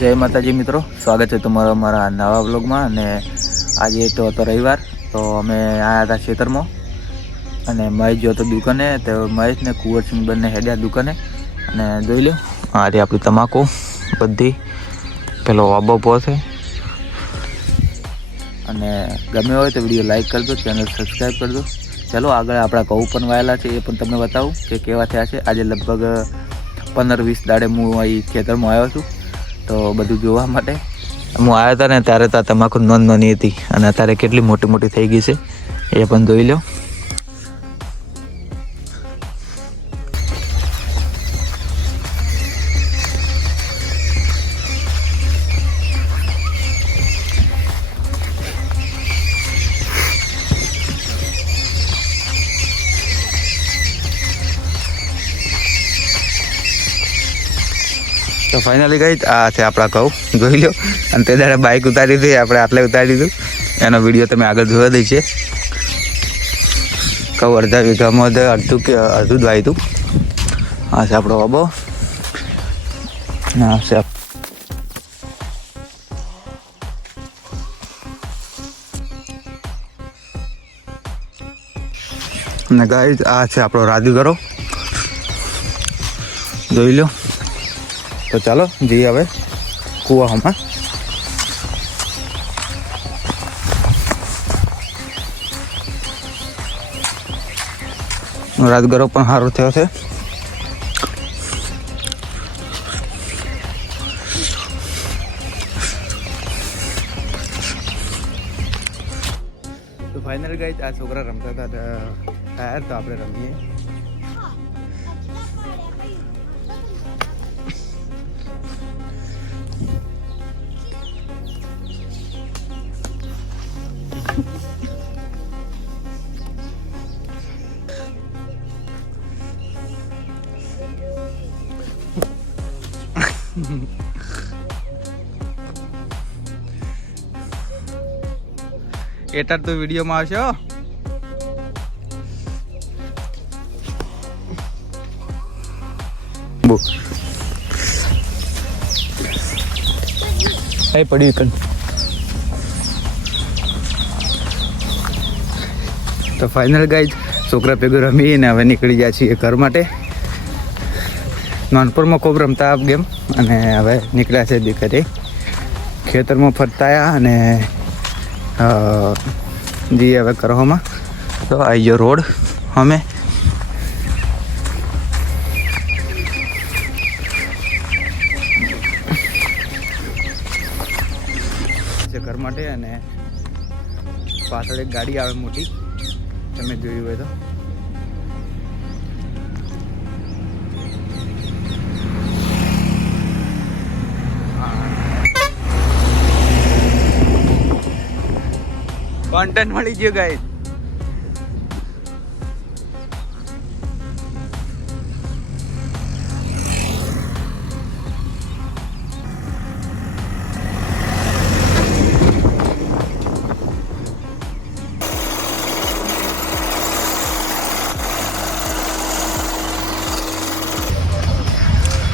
જય માતાજી મિત્રો, સ્વાગત છે તમારો અમારા નવા વ્લોગમાં. અને આજે તો હતો રવિવાર, તો અમે આવ્યા હતા ખેતરમાં અને મહેશ જો હતો દુકાને. તો મહેશને કુંવરસિંહ બંને હેડ્યા દુકાને અને જોઈ લો આ રહી આપણી તમાકુ બધી, પેલો વાબો છે. અને ગમે હોય તો વિડીયો લાઈક કરજો, ચેનલ સબસ્ક્રાઈબ કરજો. ચાલો આગળ આપણા ઘઉં પણ વાયેલા છે એ પણ તમને બતાવું કે કેવા થયા છે. આજે લગભગ 15-20 દાડે હું અહીં ખેતરમાં આવ્યો છું, તો બધું જોવા માટે હું આવ્યો હતો ને ત્યારે તો તમાકુ નાની હતી અને અત્યારે કેટલી મોટી મોટી થઈ ગઈ છે એ પણ જોઈ લો. તો ફાઇનલી ગઈ આ છે આપણા ઘઉં, જોઈ લો. અને તે દાડે બાઇક ઉતારી હતી આપણે, આટલે ઉતારી દીધું. એનો વિડીયો તમે આગળ જોવા દઈ છે. ઘઉં અડધા વીઘામાં અડધું જ વાવ્યું હતું. આ છે આપણો બાબો, આ છે અને ગાઈસ આ છે આપણો રાજગરો, જોઈ લો. તો ચાલો જઈએ હવે કૂવામાં. રાજગરો પણ સારો થયો છે. તો ફાઇનલ ગાઈસ આ છોકરા રમતા હતા ટાયર, તો આપણે રમીએ. એટાર તો વિડીયોમાં આવશે હો. પડી તો ફાઇનલ ગાઈઝ છોકરા ભેગું રમીને હવે નીકળી જાય છીએ ઘર માટે. નાનપણમાં ખૂબ રમતા આ ગેમ અને હવે નીકળ્યા છે દીકરી ખેતરમાં ફરતા અને જઈએ હવે કરવામાં. તો આવી ગયો રોડ અમે ઘર માટે. અને પાછળ એક ગાડી આવે મોટી, તમે જોયું હોય તો. કોન્ટેન્ટ મળી ગયો ગાઈસ.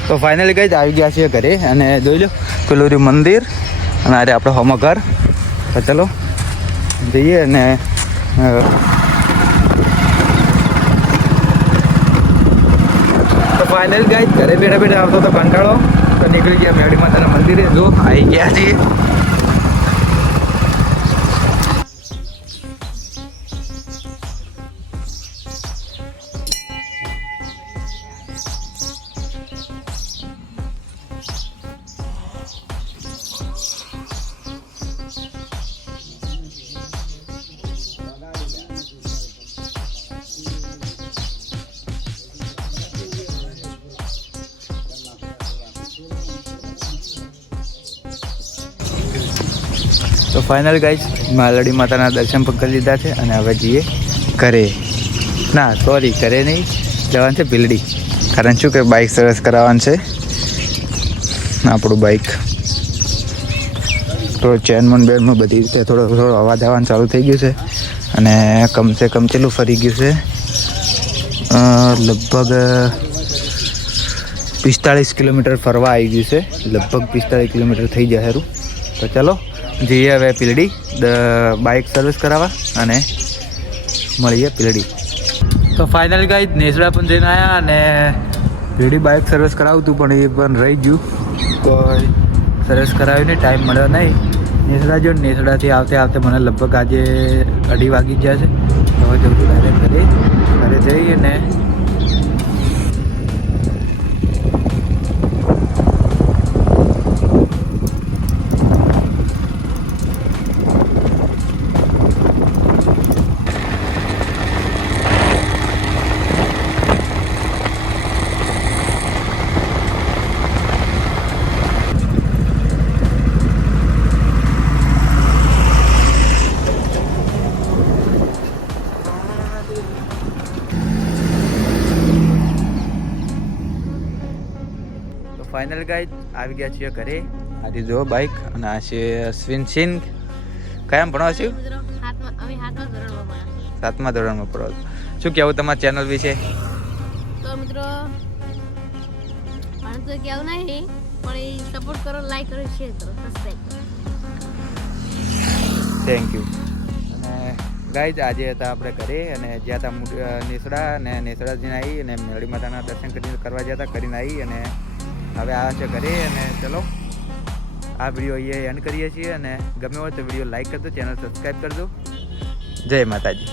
તો ફાઇનલી ગાઈસ આવી ગયા છીએ ઘરે અને જોઈ લો પેલું રહ્યું મંદિર અને અરે આપણો હોમો ઘર. તો ચલો જઈએ. અને તો ફાઇનલ ગાઈસ ઘરે બેઠા બેઠા આવતો તો કંટાળો, તો નીકળી ગયા મેળી માતાના મંદિરે. જો આવી ગયા છીએ. તો ફાઇનલ ગાઈસ માલડી માતાના દર્શન પણ કરી લીધા છે અને હવે જઈએ ઘરે. ના સોરી, ઘરે નહીં જવાનું છે ભીલડી. કારણ શું કે બાઇક સરસ કરાવવાનું છે આપણું બાઇક. તો ચેનમન બેડમાં બધી રીતે થોડો અવાજ આવવાનું ચાલુ થઈ ગયું છે. અને કમસે કમ કેટલું ફરી ગયું છે, લગભગ 45 કિલોમીટર ફરવા આવી ગયું છે, લગભગ 45 કિલોમીટર થઈ જાય સારું. તો ચલો જઈએ હવે પીલડી બાઇક સર્વિસ કરાવવા અને મળીએ પીલડી. તો ફાઇનલી ગાઈસ નેસડા પણ જઈને આવ્યા અને પીલડી બાઇક સર્વિસ કરાવતું પણ એ પણ રહી ગયું, કોઈ સર્વિસ કરાવ્યું નહીં, ટાઈમ મળ્યો નહીં. નેસડા જો નેસડાથી આવતે મને લગભગ આજે 2:30 વાગી ગયા છે. હવે જઉં છું ડાયરેક્ટ ઘરે જઈએ ને ફાઇનલ ગાઈડ આવી ગયા છીએ ઘરે. આજે જો બાઇક અને આ છે અશ્વિન સિંહ. કયામાં ભણો છો? 7મા ધોરણમાં ભણો. શું કહેવું તમારા ચેનલ વિશે? તો મિત્રો પણ તો કેવું નહીં, પણ સપોર્ટ કરો, લાઈક કરો, શેર કરો, સબસ્ક્રાઇબ કરો. Thank you. અને ગાઈડ આજે હતા આપણે ઘરે અને જ્યાં હતા નેસડા અને નેસડા જઈને આવી અને મેળી માતાના દર્શન કરવા ગયા હતા, કરીને આવી અને હવે આ છે ઘરે. અને ચલો આ વિડીયો અહીંયા એન્ડ કરીએ છીએ અને ગમે હોય તો વિડીયો લાઈક કરજો, ચેનલ સબસ્ક્રાઈબ કરજો. જય માતાજી.